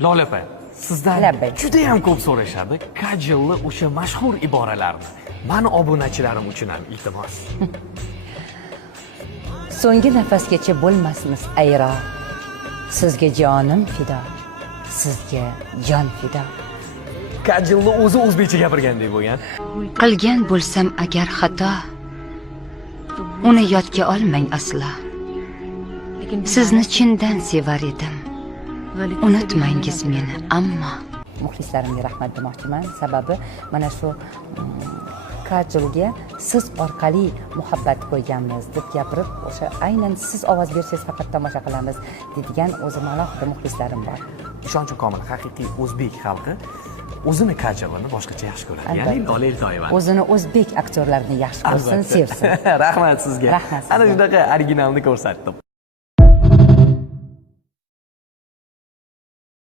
Lola opa, sizdan Labbay. juda ham ko'p so'rashadi Kajilni o'sha mashhur iboralarni. Mani obunachilarim uchun ham iltimos. So'nggi nafasgacha bo'lmasmiz ayro. Sizga jonim fido, sizga jon fido. Kajilni o'zi o'zbekcha gapirgandek bo'lgan. Qilgan bo'lsam agar xato, uni yodga olmang aslo. Sizni chindan sevar edim. Unutmangiz meni, ammo Muxlislarimga rahmat demoqchiman. Sababi mana shu Kajilga siz orqali muhabbat qo'yganmiz deb gapirib, o'sha aynan siz ovoz bersangiz faqat tomosha qilamiz deydigan o'zim alohida muxlislarim bor. Ishonchim komil, haqiqiy o'zbek xalqi o'zini Kajilni boshqacha yaxshi ko'radi. Albatta. Ya'ni Lola Eltoyeva. O'zini o'zbek aktyorlarini yaxshi ko'rsin, Albatta. sevsin. Rahmat sizga. Rahmat Ana sizga. shunaqa originalni ko'rsatdim.